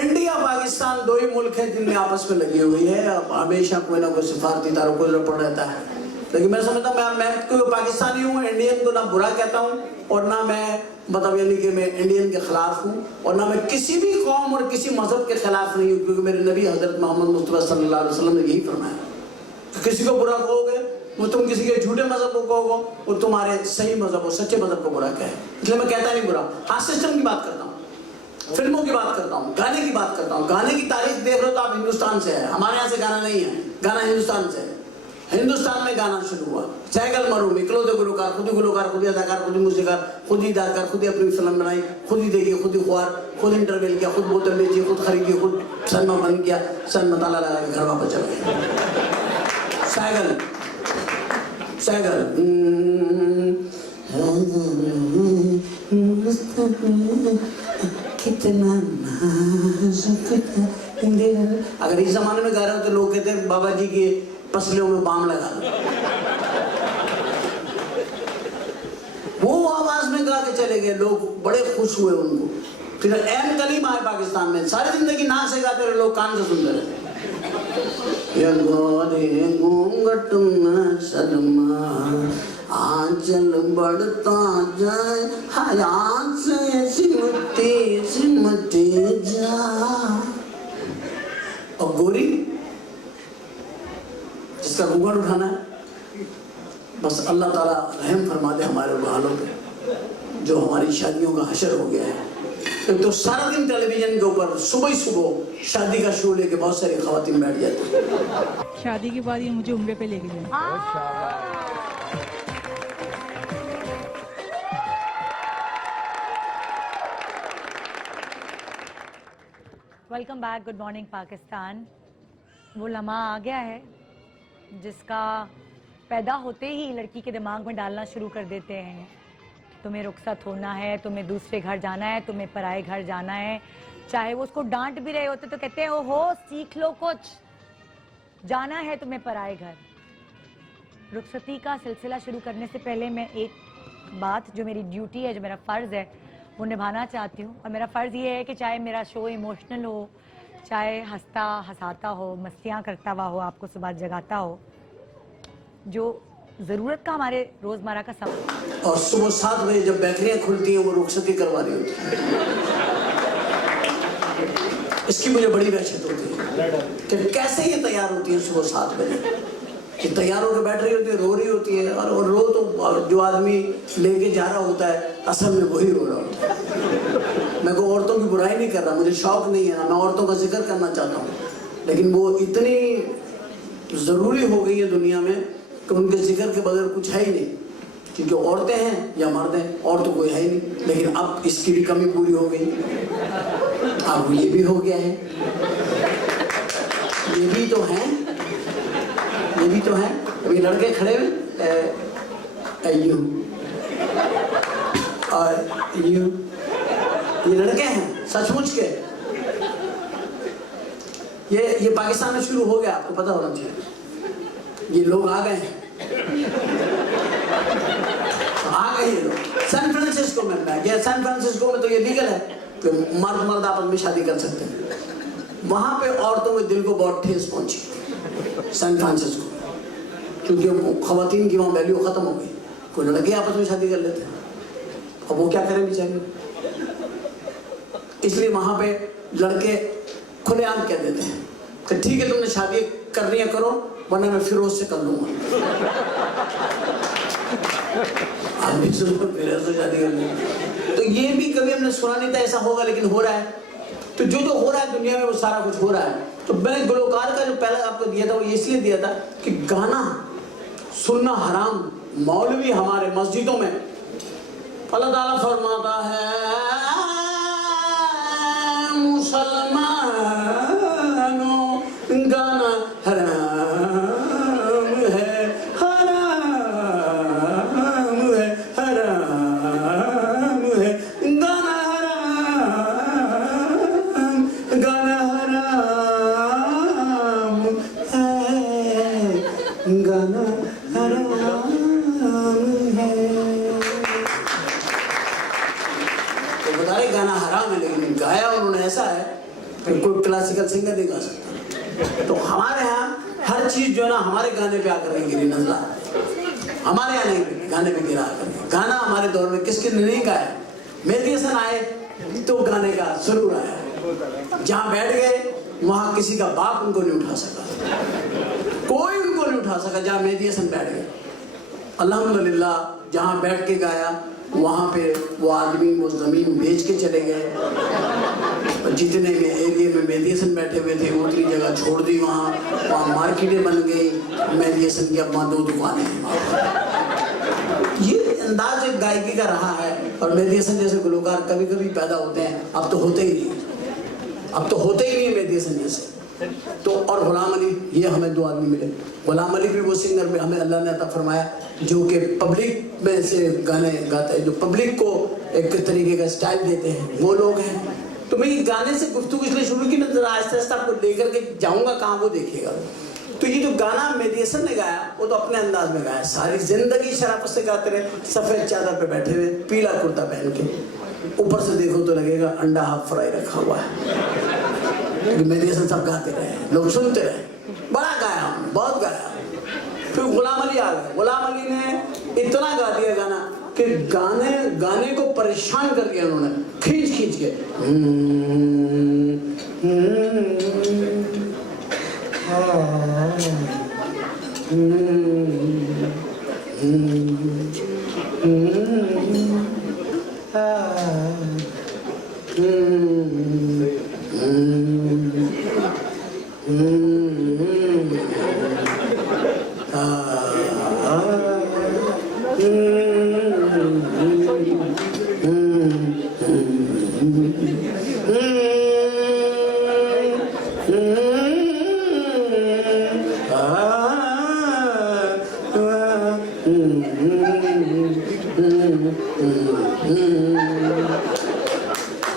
India Pakistan दो ही मुल्क है जिनमें आपस में लगी हुई है। अब हमेशा कोई ना कोई सिफारती तारों को जरूरत पड़ रहता है, लेकिन मैं समझता हूँ मैं कोई पाकिस्तानी हूँ, इंडियन को ना बुरा कहता हूँ और ना मैं मतलब यानी कि मैं इंडियन के खिलाफ हूँ और ना मैं किसी भी कौम और किसी मजहब के खिलाफ नहीं हूँ, क्योंकि मेरे नबी हजरत मोहम्मद मुस्तफा सल्लल्लाहु अलैहि वसल्लम ने यही फरमाया कि किसी को बुरा कहोगे वो तुम किसी के झूठे मजहब को कहोगे वो तुम्हारे सही मजहब और सच्चे मजहब को बुरा कहे। इसलिए मैं कहता नहीं बुरा। हाँ, सिस्टम की बात करता हूँ, फिल्मों की बात करता हूँ, गाने की बात करता हूँ। गाने की तारीफ देख रहे हो तो आप हिंदुस्तान से है, हमारे यहाँ से गाना नहीं है, गाना हिंदुस्तान से है। हिंदुस्तान में गाना शुरू हुआ, सैगल मरूम इकलौते गुलकार, खुद ही गुलकार, खुद ही अदाकार, खुद ही मूसिकार, खुद ही दाकार, खुद ही अपनी फिल्म बनाई, खुद ही देखी, खुद ही खुआर, खुद इंटरवेल किया, खुद बोतल बेची, खुद खरीदी, खुद सनमा बंद किया, सन मताला लगा के घर वापस चल गए। सैगल सैगल कितना अगर इस जमाने में गा रहे हो तो लोग कहते हैं बाबा जी के पसलियों में बाम लगा दो। वो आवाज में गा के चले गए, लोग बड़े खुश हुए उनको। फिर एम कलीम आए पाकिस्तान में, सारी जिंदगी नाक से गाते रहे, लोग कान से सुनते रहे। घूंघट में सलमा आंचल बढ़ता जाए, हयात से सिमटे जा। और गोरी जिसका घूंघट उठाना है, बस अल्लाह ताला रहम फरमा दे हमारे हालों पे, जो हमारी शादियों का हशर हो गया है। तो सारा दिन टेलीविजन के ऊपर सुबह ही सुबह शादी का शो लेके बहुत सारी खवातीन बैठ जाती हैं। शादी के बाद ये मुझे उम्रे पे लेके गए। Welcome back, good morning Pakistan. वो लम्हा आ गया है जिसका पैदा होते ही लड़की के दिमाग में डालना शुरू कर देते हैं, तुम्हें रुखसत होना है, तुम्हें दूसरे घर जाना है, तुम्हें पराए घर जाना है। चाहे वो उसको डांट भी रहे होते तो कहते हैं ओहो सीख लो कुछ, जाना है तुम्हें पराए घर। रुखसती का सिलसिला शुरू करने से पहले मैं एक बात जो मेरी ड्यूटी है, जो मेरा फ़र्ज़ है, वो निभाना चाहती हूँ। और मेरा फ़र्ज़ ये है कि चाहे मेरा शो इमोशनल हो, चाहे हंसता हंसाता हो, मस्तियाँ करता हुआ हो, आपको सुबह जगाता हो, जो ज़रूरत का हमारे रोज़मर्रा का सब। और सुबह 7 बजे जब बेकरियां खुलती हैं वो रुखसती करवा रही होती है। इसकी मुझे बड़ी वहशत होती है कि कैसे ये तैयार होती है सुबह 7 बजे। ये तैयार होकर बैठ रही होती है, रो रही होती है, और रो तो जो आदमी लेके जा रहा होता है असल में वही रो रहा होता है। मैं को औरतों की बुराई नहीं कर रहा, मुझे शौक नहीं है ना, मैं औरतों का जिक्र करना चाहता हूँ, लेकिन वो इतनी ज़रूरी हो गई है दुनिया में कि उनके जिक्र के बगैर कुछ है ही नहीं, क्योंकि औरतें हैं या मर्द हैं, और तो कोई है ही नहीं। लेकिन अब इसकी भी कमी पूरी हो गई, अब ये भी हो गया है, ये भी तो है, ये भी तो है। अभी लड़के खड़े हुए यू और यू, ये लड़के हैं सचमुच के। ये पाकिस्तान में शुरू हो गया, आपको पता होना चाहिए। ये लोग आ गए हैं, आ गए ये लोग। सैन फ्रांसिस्को में मैं गया, सैन फ्रांसिस्को में तो ये लीगल है कि मर्द आपस में शादी कर सकते हैं। वहां पे औरतों के दिल को बहुत ठेस पहुंची सैन फ्रांसिस्को, क्योंकि खवातीन की वहां वैल्यू खत्म हो गई। कोई लड़के आपस में शादी कर लेते हैं, अब वो क्या करें बेचारे। इसलिए वहां पे लड़के खुलेआम कह देते हैं कि ठीक है तुमने शादी करनी है करो, वरना मैं फिरोज से कर लूंगा। आदमी फिरोज से शादी कर लूंगा। तो ये भी कभी हमने सुना नहीं था ऐसा होगा, लेकिन हो रहा है। तो जो जो हो रहा है दुनिया में वो सारा कुछ हो रहा है। तो मैंने गुलकार का जो पहला आपको दिया था वो इसलिए दिया था कि गाना सुनना हराम, मौलवी हमारे मस्जिदों में अल्लाह ताला फरमाता है मुसलमानों गाना हराम है, हराम है, हराम है, गाना हराम, गाना हराम है, गाना हराम है। तो बता रहे गाना हराम है, लेकिन गाया उन्होंने ऐसा है फिर कोई क्लासिकल सिंगर नहीं गा सकता। तो हमारे यहाँ हर चीज जो है ना हमारे गाने पे आकर के गिरी नजला, हमारे यहाँ नहीं गाने पे गिरा आकर। गाना हमारे दौर में किसके नहीं गाया, मेहदी हसन आए तो गाने का सुरूर आया। जहाँ बैठ गए वहां किसी का बाप उनको नहीं उठा सका, कोई उनको नहीं उठा सका जहाँ मेहदी हसन बैठ गए। अल्हम्दुलिल्लाह जहाँ बैठ के गाया वहां पे वो आदमी वो जमीन बेच के चले गए, और जितने भी एरिया में मेहदी हसन बैठे हुए थे उतनी जगह छोड़ दी, वहाँ मार्केटें बन गई, मेहदी हसन की अब 2 दुकानें हैं। ये अंदाज एक गायकी का रहा है। और मेहदी हसन जैसे गुलकार कभी कभी पैदा होते हैं, अब तो होते ही नहीं, अब तो होते ही नहीं मेहदी हसन जैसे। तो और गुलाम अली, ये हमें 2 आदमी मिले। गुलाम अली भी वो सिंगर में हमें अल्लाह ने अता फरमाया जो कि पब्लिक में से गाने गाते हैं, जो पब्लिक को एक तरीके का स्टाइल देते हैं, वो लोग हैं। तो मैं ये गाने से गुफ्तगू इसलिए शुरू की ना, जरा आहिस्ता आहिस्ता आपको लेकर के जाऊंगा कहाँ वो देखिएगा। तो ये जो गाना मेहदी हसन ने गाया वो तो अपने अंदाज में गाया, सारी जिंदगी शराफत से गाते रहे, सफेद चादर पे बैठे हुए, पीला कुर्ता पहन के, ऊपर से देखो तो लगेगा अंडा हाफ फ्राई रखा हुआ है। मेहदी हसन सब गाते रहे, लोग सुनते रहे, बड़ा गाया, बहुत गाया। फिर गुलाम अली आ गए। गुलाम अली ने इतना गा दिया गाना कि गाने को परेशान कर दिया उन्होंने, खींच खींच के।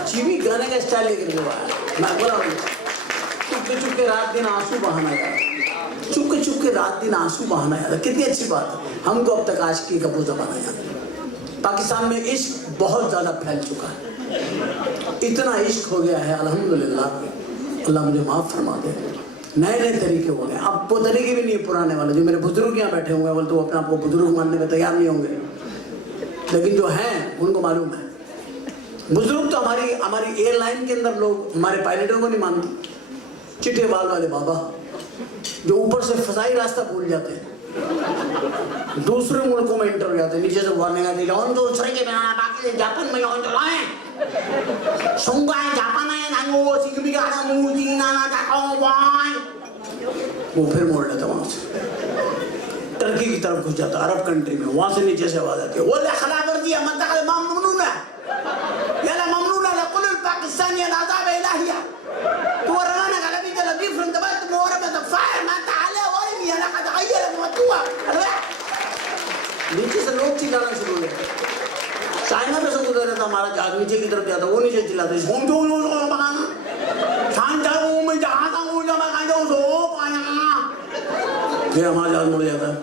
चीनी गाने का स्टाइल लेकर मैं बोला चुपके चुपके रात दिन आंसू बहाना यार, चुपके चुपके रात दिन आंसू बहाना यार, कितनी अच्छी बात है। हमको अब तक आशिकी का बोझा बनाया। पाकिस्तान में इश्क बहुत ज्यादा फैल चुका है, इतना इश्क हो गया है अल्हम्दुलिल्लाह, अल्लाह मुझे माफ फरमा दे। नए नए तरीके हो गए, अब वो तरीके भी नहीं पुराने वाले। जो मेरे बुजुर्ग यहाँ बैठे हुए हैं बोले तो अपने आप को बुजुर्ग मानने में तैयार नहीं होंगे, लेकिन जो हैं उनको मालूम है। बुजुर्ग तो हमारी एयरलाइन के अंदर लोग हमारे पायलटों को नहीं मानते, चिट्टे बाल वाले बाबा जो ऊपर से फजाई रास्ता भूल जाते हैं, दूसरे मुल्कों में इंटर हो जाते हैं, नीचे से वार्निंग आती है तो के बनाना बाकी जापान में ऑन चलाएं संगाय जापान है ना वो सिंह भी गाना मूर्ति ना ना जाओ वाई, वो फिर मोड़ लेता वहां से टर्की की तरफ घुस जाता, अरब कंट्री में, वहां से नीचे से आवाज आती है वो खला कर दिया मंतक़ल ममनून है याला ममनून है कुल पाकिस्तानी अज़ाब इलाहिया तो रवाना का लबी द लबी फ्रॉम द बट मोर में द फायर मा ताले और ये ना का गैर मतुआ नीचे से लोग चिल्लाना शुरू हो गए। चाइना में से गुजर रहा था हमारा जहाज, नीचे की तरफ जाता, वो नीचे चिल्लाते हम जो मकाना शान जाऊं मैं जहां का हूं जब मैं जाऊं सो पाया, फिर हमारा जहाज मुड़ जाता है,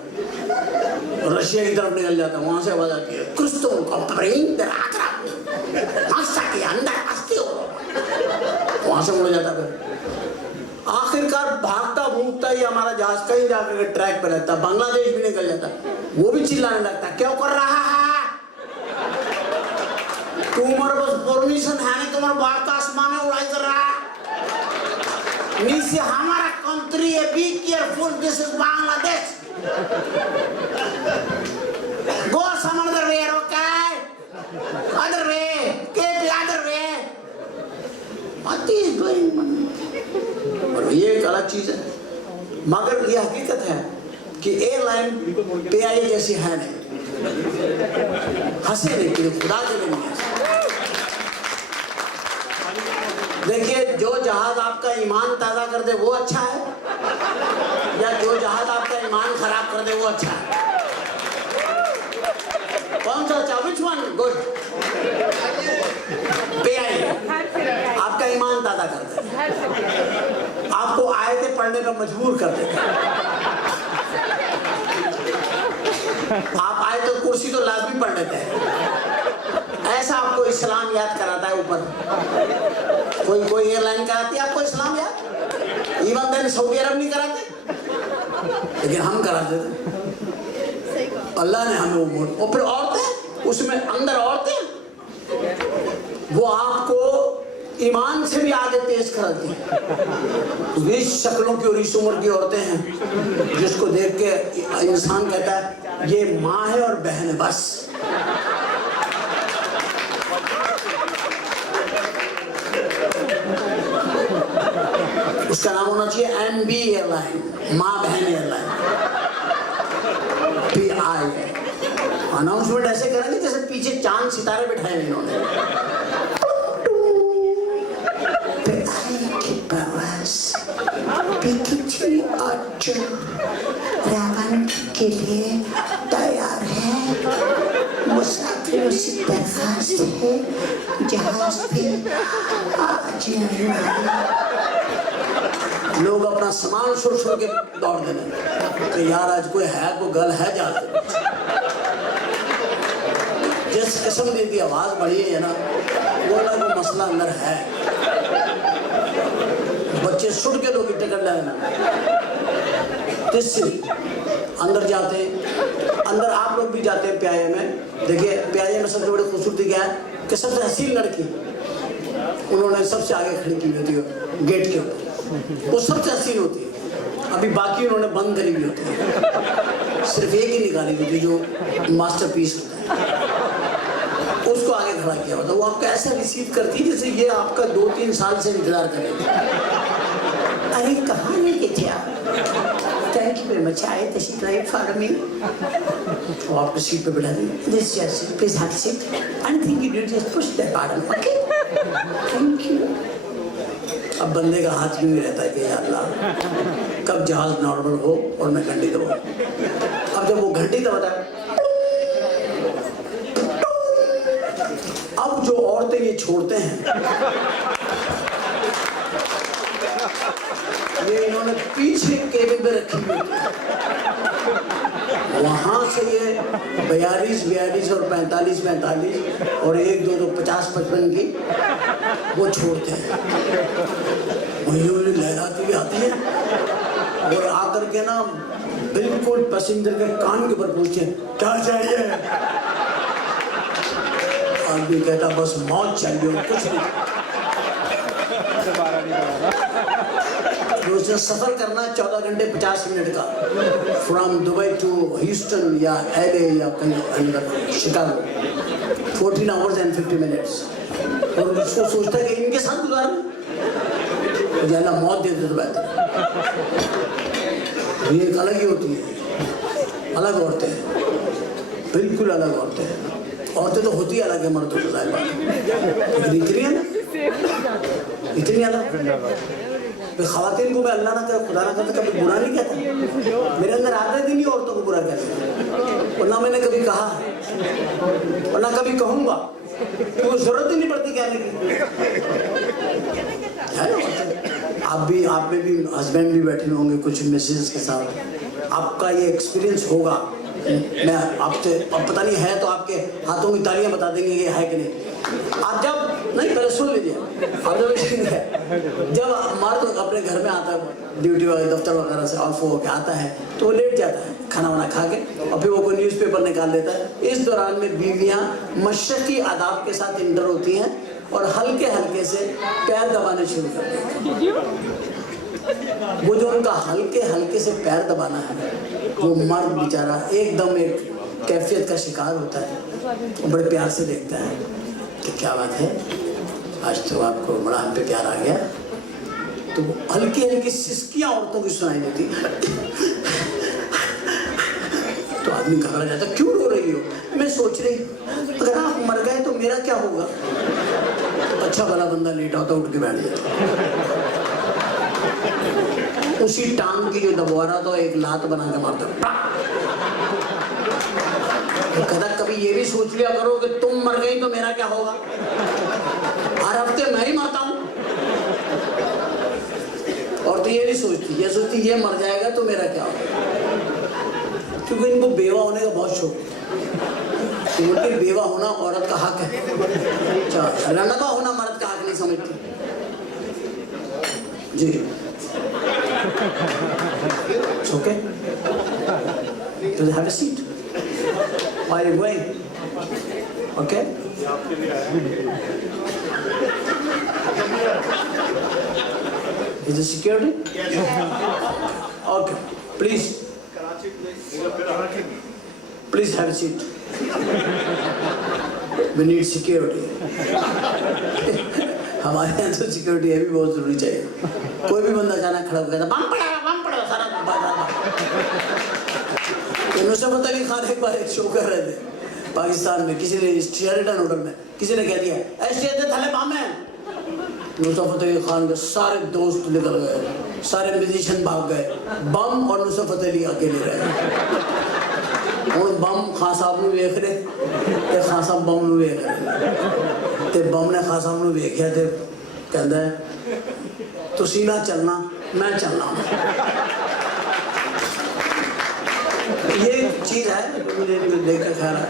रशिया की तरफ निकल जाता है, वहां से आवाज आती है क्रिस्तो कंप्रेंड आकरा मासा के अंदर अस्ती हो, वहां से मुड़ जाता है। आखिरकार भागता भूगता ही हमारा जहाज कहीं जाकर ट्रैक पे रहता, बांग्लादेश भी निकल जाता, वो भी चिल्लाने लगता क्या कर रहा है तुम्हारे पास परमिशन है नहीं, तुम्हारा बात का आसमान में उड़ाई कर रहा है, नीचे हमारा कंट्री है, be careful this is Bangladesh, go some other way, okay other way, keep other way, what is doing. और ये एक अलग चीज है, मगर ये हकीकत है कि एयरलाइन पीआईए जैसी है नहीं, हंसे नहीं कि खुदा के लिए नहीं हंसे। देखिए जो जहाज आपका ईमान ताजा कर दे वो अच्छा है, या जो जहाज आपका ईमान खराब कर दे वो अच्छा है, कौन सा अच्छा, विच वन गुड? पीआईए आपका ईमान ताजा कर दे, आपको आयतें पढ़ने पर मजबूर कर देगा, आप आए तो कुर्सी तो लाजमी पढ़ लेते हैं, ऐसा आपको कोई सलाम याद कराता है ऊपर, कोई एयरलाइन कराती है आपको सलाम याद, इवन देन सऊदी अरब नहीं कराते, लेकिन हम कराते थे। अल्लाह ने हमें वो मोड़, और फिर औरतें उसमें अंदर औरतें, वो आपको ईमान से भी आगे तेज कराती हैं। 20 शक्लों की और 20 उम्र की औरतें हैं जिसको देख के इंसान कहता है ये माँ है और बहन है बस। उसका नाम होना चाहिए MB एयरलाइन, माँ बहन एयरलाइन, PI। अनाउंसमेंट ऐसे करेंगे जैसे पीछे चांद सितारे बिठाए इन्होंने। रावण के लिए तैयार है, मुसाफिरों से दरखास्त है, जहाज पे आज लोग अपना सामान छोड़ के दौड़ देने तो यार आज कोई है, कोई गल है जाते। जिस किस्म की आवाज बढ़ी है ना, वो ना कोई मसला अंदर है। बच्चे सुट के लोग टिकट लेना जिससे अंदर जाते हैं। अंदर आप लोग भी जाते हैं PIA में। देखिए PIA में सबसे बड़ी खूबसूरती क्या है कि सबसे हसीन लड़की उन्होंने सबसे आगे खड़ी की होती है गेट के ऊपर, वो सबसे हसीन होती है। अभी बाकी उन्होंने बंद करी हुई होती है, सिर्फ एक ही निकाली होती है जो मास्टरपीस होता है, उसको आगे खड़ा किया होता है। वो आपको ऐसा रिसीव करती है जैसे ये आपका 2-3 साल से इंतजार करेगी। अरे कहाँ लेके थे आप? Thank you very much. I thank you for me. वो आपको सीट पे बिठा दी। This just please have a seat. Anything you do, just push that button. Okay? Thank you. अब बंदे का हाथ यूं ही रहता है कि या अल्लाह कब जहाज नॉर्मल हो और मैं घंटी दबाऊं। अब जब वो घंटी दबाता है, अब जो औरतें ये छोड़ते हैं, ये इन्होंने पीछे केबिन में रखी हुई है। वहां से ये 42 और 45 और 1, 2 तो 50-55 की वो छोड़ते हैं। वही लहराती भी आती है और आकर के ना बिल्कुल पैसेंजर के कान के ऊपर पूछते हैं क्या चाहिए। आदमी कहता बस मौत चाहिए और कुछ नहीं। उसने सफर करना 14 घंटे 50 मिनट का, फ्रॉम दुबई टू ह्यूस्टन या LA या कहीं अंदर शिकागो, 14 hours and 50 minutes। और उसको सोचता है कि इनके साथ गुजारना जाना मौत दे दे तो बेहतर। ये एक अलग ही होती है, अलग औरतें हैं, बिल्कुल अलग औरतें हैं। औरतें तो होती अलग है मर्दों से, जाहिर बात है, लेकिन इतनी है ना, इतनी अलग। ख़वातीन को मैं अल्लाह ना करे, खुदा ना करे, कभी बुरा नहीं कहता। मेरे अंदर आदत ही नहीं औरतों को बुरा कहते, और ना मैंने कभी कहा और ना कभी कहूँगा, क्योंकि जरूरत ही नहीं पड़ती कहने की। आप में भी हस्बैंड भी बैठे होंगे कुछ मिसेज के साथ, आपका ये एक्सपीरियंस होगा। मैं आपसे, अब पता नहीं है तो आपके हाथों की तालियां बता देंगे कि है कि नहीं। आप जब नहीं, पहले सुन लीजिए, ऑब्जर्वेशन है, जब मर्द अपने घर में आता है ड्यूटी वगैरह दफ्तर वगैरह से ऑफ होकर आता है तो वो लेट जाता है खाना वाना खा के, और फिर वो कोई न्यूज़पेपर निकाल देता है। इस दौरान में बीवियाँ मशरक़ी आदाब के साथ इंटर होती हैं और हल्के हल्के से पैर दबाने शुरू कर देती हैं। वो जो उनका हल्के हल्के से पैर दबाना है, वो मर्द बेचारा एकदम एक कैफियत का शिकार होता है, बड़े प्यार से देखता है कि क्या बात है, आज तो आपको बड़ा हम पे प्यार आ गया। तो हल्की हल्की सिसकियाँ औरतों की सुनाई देती, तो आदमी घबरा जाता, क्यों रो रही हो? मैं सोच रही अगर आप मर गए तो मेरा क्या होगा। तो अच्छा भला बंदा लेटा होता, उठ के बैठ जाता, उसी टांग की जो दबवा रहा था एक लात बना के मारता। तो कहता कभी ये भी सोच लिया करो कि तुम मर गई तो मेरा क्या होगा, हर हफ्ते मैं ही मरता हूं। और तो ये नहीं सोचती, ये सोचती ये मर जाएगा तो मेरा क्या होगा, क्योंकि इनको बेवा होने का बहुत शौक। लेकिन बेवा होना औरत का हक है, रंडवा होना मर्द का हक नहीं समझती जी। It's okay. Do they have a seat? Why are you going? Okay. Is it security? Okay. Please. Please have a seat. We need security. हमारे यहाँ तो सिक्योरिटी है भी बहुत जरूरी चाहिए। कोई भी बंदा अचानक खड़ा होकर बम पड़ा सारा नुसरत अली खान एक बार एक शो कर रहे थे पाकिस्तान में, किसी ने शेराटन होटल में किसी ने कह दिया ऐसे थले बम है। नुसरत अली खान के सारे दोस्त निकल गए, सारे म्यूजिशियन भाग गए, बम और नुसरत अली अकेले रहे। ਹੁਣ बम खान साहब ਨੂੰ ਵੇਖ ਰਹੇ ਤੇ ਖਾਨ ਸਾਹਿਬ बम ਨੂੰ ਵੇਖ ਰਹੇ ਤੇ बम ने खान साहब ਨੂੰ ਵੇਖਿਆ ਤੇ ਕਹਿੰਦਾ ਤੁਸੀਂ ਨਾ ਚੱਲਣਾ मैं चलना। ये चीज है मुझे देख कर ख्याल है।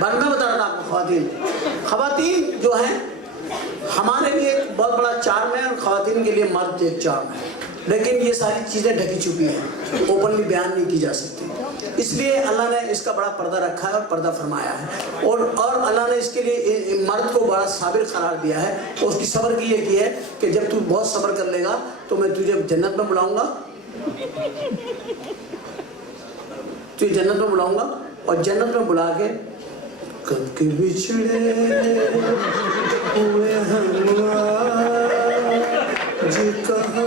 पर मैं बता रहा था आपको, खवातीन जो हैं हमारे लिए एक बहुत बड़ा चार्म है और खवातीन के लिए मर्द एक चार्म है, लेकिन ये सारी चीजें ढकी चुकी हैं, ओपनली बयान नहीं की जा सकती। इसलिए अल्लाह ने इसका बड़ा पर्दा रखा है और पर्दा फरमाया है, और अल्लाह ने इसके लिए मर्द को बड़ा साबिर करार दिया है। और उसकी सब्र की ये की है कि जब तू बहुत सब्र कर लेगा तो मैं तुझे जन्नत में बुलाऊंगा, तुझे जन्नत में बुलाऊंगा और जन्नत में बुला के कब के बिछड़े हुए जी कहाँ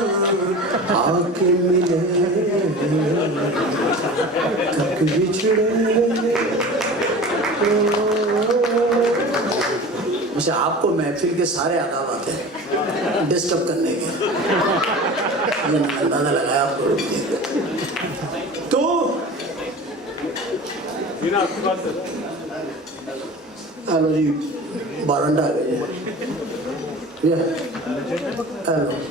आके मिले कब के बिछड़े। मुझे आपको महफिल के सारे आदाब आते हैं डिस्टर्ब करने के, अंदाजा लगाया आपको रोक दिया। तो हेलो जी, बारंडा आ गए हेलो।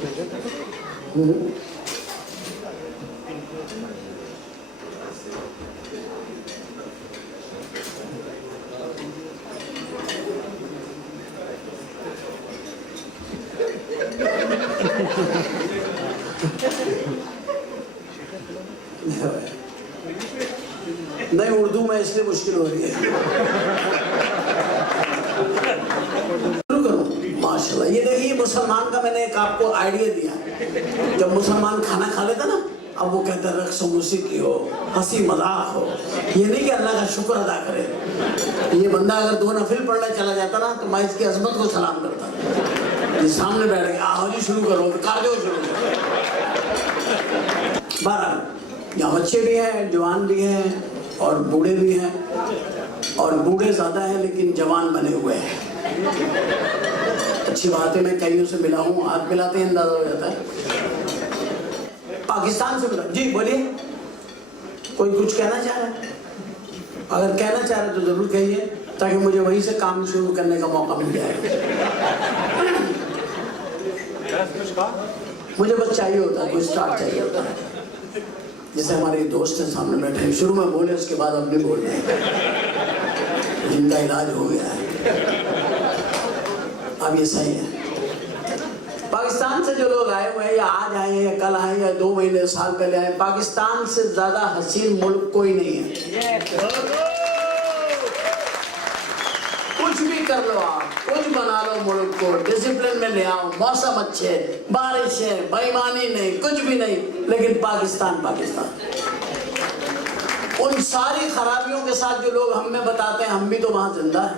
नहीं, उर्दू में इसलिए मुश्किल हो रही है। शुरू करूं? माशाल्लाह। ये देखिए, मुसलमान का मैंने एक आपको आइडिया दिया। जब मुसलमान खाना खा लेता ना, अब वो कहता है रक्स मौसीकी हो, हंसी मजाक हो, ये नहीं कि अल्लाह का शुक्र अदा करे। ये बंदा अगर 2 नफिल पढ़ने चला जाता ना तो मैं इसकी अजमत को सलाम करता। ये सामने बैठ गया, आओ जी शुरू करो, कर दो शुरू। 12 यहाँ बच्चे भी हैं, जवान भी हैं और बूढ़े भी हैं, और बूढ़े ज्यादा हैं लेकिन जवान बने हुए हैं। अच्छी बात है, मैं कईयों से मिला हूँ, हाथ मिलाते हैं अंदाजा हो जाता है। पाकिस्तान से मिला जी, बोलिए। कोई कुछ कहना चाह रहा है? अगर कहना चाह रहे तो जरूर कहिए, ताकि मुझे वहीं से काम शुरू करने का मौका मिल जाए। मुझे बस चाहिए होता है, कोई स्टार्ट चाहिए होता है। जैसे हमारे दोस्त हैं सामने बैठे हैं, शुरू में बोले उसके बाद अब नहीं बोल रहे, जिनका इलाज हो गया है। अब ये सही है। पाकिस्तान से जो लोग आए हुए हैं, या आज आए हैं या कल आए या 2 महीने साल पहले आए, पाकिस्तान से ज्यादा हसीन मुल्क कोई नहीं है। कुछ भी कर लो आप, कुछ बना लो मुल्क को, डिसिप्लिन में ले आओ, मौसम अच्छे, बारिश है, बेईमानी नहीं, कुछ भी नहीं, लेकिन पाकिस्तान पाकिस्तान। उन सारी खराबियों के साथ जो लोग हमें बताते हैं, हम भी तो वहां जिंदा है।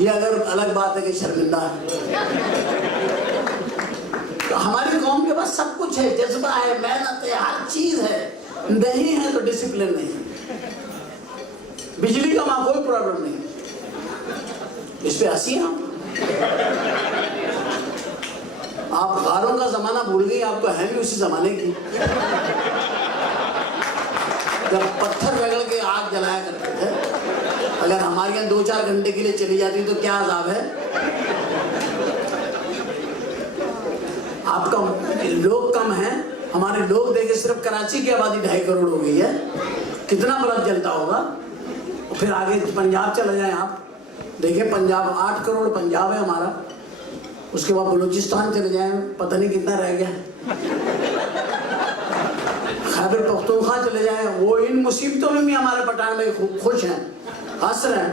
ये अगर अलग बात है कि शर्मिंदा है। तो हमारी कौम के पास सब कुछ है, जज्बा है, मेहनत है, हर चीज है। नहीं है तो डिसिप्लिन नहीं है। बिजली का वहां कोई प्रॉब्लम नहीं, इस पे हंसी आप गारों का जमाना भूल गई, आपको है भी उसी जमाने की, जब पत्थर रगड़ के आग जलाया करते थे। अगर हमारे यहाँ 2-4 घंटे के लिए चली जाती तो क्या अजाब है। आपका लोग कम है, हमारे लोग देखे, सिर्फ कराची की आबादी 2.5 करोड़ हो गई है, कितना बल्ब जलता होगा। फिर आगे पंजाब चले जाएं आप, देखिए पंजाब 8 करोड़ पंजाब है हमारा, उसके बाद बलूचिस्तान चले जाएं, पता नहीं कितना रह गया, खैबर पख्तूनख्वा चले जाएं, वो इन मुसीबतों में भी हमारे पठान में खुश हैं, हंस रहे हैं,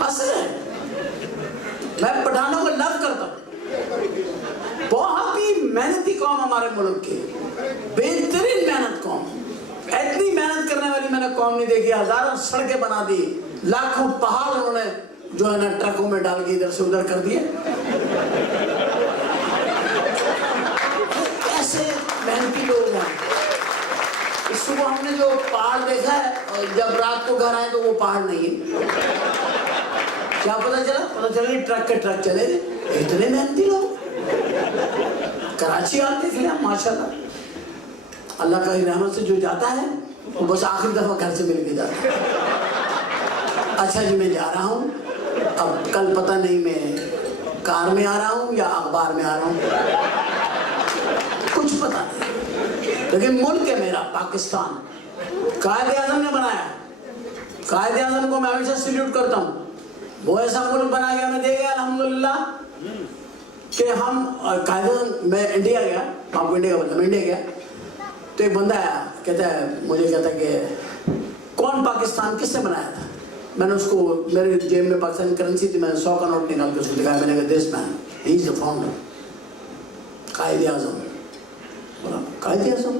हंस रहे हैं। मैं पठानों को लव करता हूँ, बहुत ही मेहनती कौम हमारे मुल्क की, बेहतरीन मेहनत कौम, इतनी मेहनत करने वाली मैंने कौम नहीं देखी। हजारों सड़कें बना दी, लाखों पहाड़ उन्होंने जो है ना ट्रकों में डाल के इधर से उधर कर दिए। ऐसे मेहनती लोग हैं। इस सुबह हमने जो पहाड़ देखा है और जब रात को घर आए तो वो पहाड़ नहीं है। क्या पता चला? पता चला ट्रक के ट्रक चले गए। इतने मेहनती लोग। कराची आप देख लिया माशाल्लाह, अल्लाह का रहमत से जो जाता है वो बस आखिरी दफा घर से मिल के जाता है। अच्छा जी मैं जा रहा हूँ, अब कल पता नहीं मैं कार में आ रहा हूँ या अखबार में आ रहा हूँ, कुछ पता नहीं, लेकिन मुल्क है मेरा पाकिस्तान, कायदे आज़म ने बनाया। कायदे आज़म को मैं हमेशा सैल्यूट करता हूँ। वो ऐसा मुल्क बना के हमें दे गया अल्हम्दुलिल्लाह कि हम कायदे, मैं इंडिया गया, आपको इंडिया का मतलब, इंडिया गया तो एक बंदा आया, कहता है मुझे, कहता है कि कौन पाकिस्तान किसने बनाया था? मैंने उसको, मेरे जेब में पाकिस्तानी करेंसी थी, मैंने 100 का नोट निकाल के उसको दिखाया, मैंने कहा this man he is the founder, Quaid-e Azam. बोला Quaid-e Azam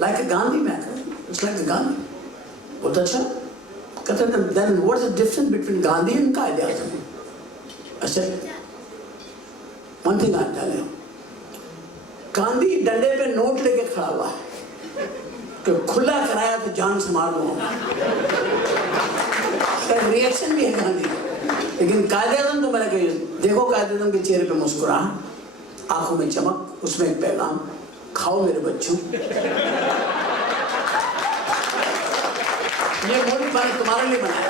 like a Gandhi man, it's like a Gandhi. बहुत अच्छा। कहते हैं then what is the difference between Gandhi and Quaid-e Azam? अच्छा, one thing I tell you, Gandhi डंडे पे नोट लेके खड़ा हुआ है कि खुला कराया तो जान से मार दूंगा, रिएक्शन भी है गांधी का। लेकिन कायदे आज़म तो मैंने कही, देखो कायदे आज़म के चेहरे पे मुस्कुराहट, आंखों में चमक, उसमें एक पैगाम, खाओ मेरे बच्चों, ये मुल्क मैंने तुम्हारे लिए बनाया।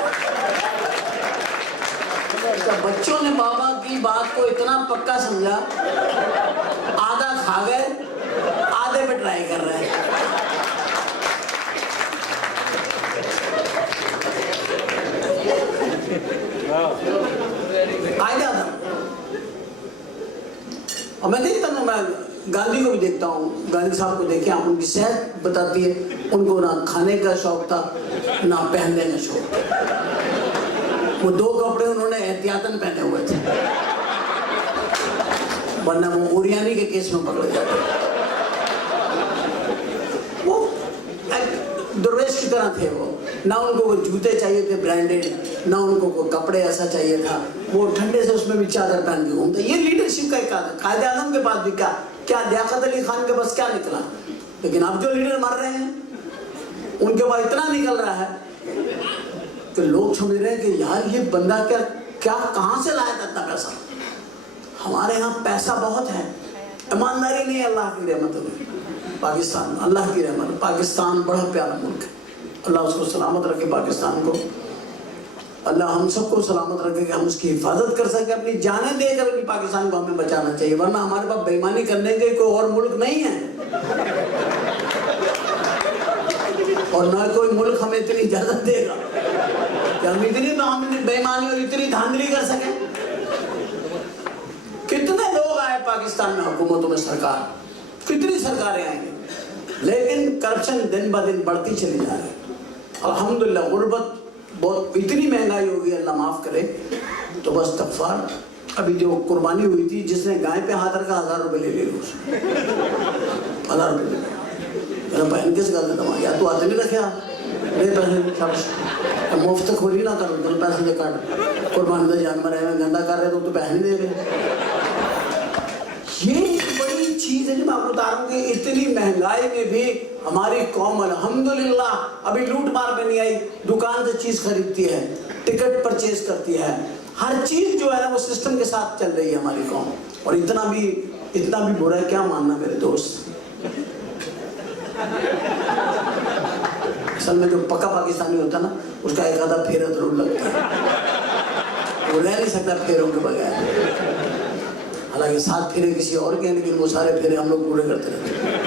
तो बच्चों ने बाबा की बात को इतना पक्का समझा, आधा खा गए, आधे पे ट्राई कर रहे हैं। आइडिया था। और मैं देखता हूँ, मैं गांधी को भी देखता हूँ, गांधी साहब को देखे, उनकी सेहत बताती है, उनको ना खाने का शौक था ना पहनने का शौक। वो 2 कपड़े उन्होंने एहतियातन पहने हुए थे, वरना वो उरियानी के केस में पकड़े जाते। वो दुर्वेश की तरह थे। वो ना उनको वो जूते चाहिए थे ब्रांडेड, ना उनको कोई कपड़े ऐसा चाहिए था, वो ठंडे से उसमें भी चादर पहन के घूमते। ये लीडरशिप का एक कायदे आज़म के पास भी क्या लियाकत अली खान के पास क्या निकला। लेकिन अब जो लीडर मर रहे हैं उनके पास इतना निकल रहा है कि लोग समझ रहे हैं कि यार ये बंदा क्या कहाँ से लाया था इतना पैसा। हमारे यहाँ पैसा बहुत है, ईमानदारी नहीं है। अल्लाह की रहमत है पाकिस्तान, अल्लाह की रहमत। पाकिस्तान बड़ा प्यारा मुल्क है, अल्लाह उसको सलामत रखे पाकिस्तान को, अल्लाह हम सबको सलामत रखे कि हम उसकी हिफाजत कर सके। अपनी जानें देकर भी पाकिस्तान को हमें बचाना चाहिए, वरना हमारे पास बेईमानी करने के कोई और मुल्क नहीं है, और न कोई मुल्क हमें इतनी इजाजत देगा कि हम इतनी बेईमानी और इतनी धांधली कर सकें। कितने लोग आए पाकिस्तान में हुकूमतों में, सरकार, कितनी सरकारें आएंगी, लेकिन करप्शन दिन ब दिन बढ़ती चली जा रही है। अल्हम्दुलिल्लाह गुर्बत बहुत, इतनी महंगाई होगी, अल्लाह माफ़ करे। तो बस तकफार, अभी जो कुर्बानी हुई थी, जिसने गाय पे हाथ रखा 1000 रुपये ले लिए उसने, 1000 रुपये ले। मेरा बहन किस गल दवा, या तो हाथ नहीं रखे, ले पैसे, मुफ्त खोरी ना करो, तो पैसे दे काट, कुर्बानी का जानवर है, गंदा कर रहे तो पैसे नहीं दे रहे। ये एक बड़ी चीज है जो मैं आपको बता रहा हूँ कि इतनी महंगाई में भी हमारी कौम अल्हम्दुलिल्लाह अभी लूट मार में नहीं आई। दुकान से चीज खरीदती है, टिकट परचेज करती है, हर चीज जो है ना वो सिस्टम के साथ चल रही है हमारी कौम। और इतना भी बुरा है क्या मानना मेरे दोस्त। असल में जो पक्का पाकिस्तानी होता ना, उसका एक आधा फेरा जरूर लगता है, वो रह नहीं सकता फेरों के बगैर। हालांकि 7 फेरे किसी और के हैं, लेकिन वो सारे फेरे हम लोग पूरे करते रहते हैं।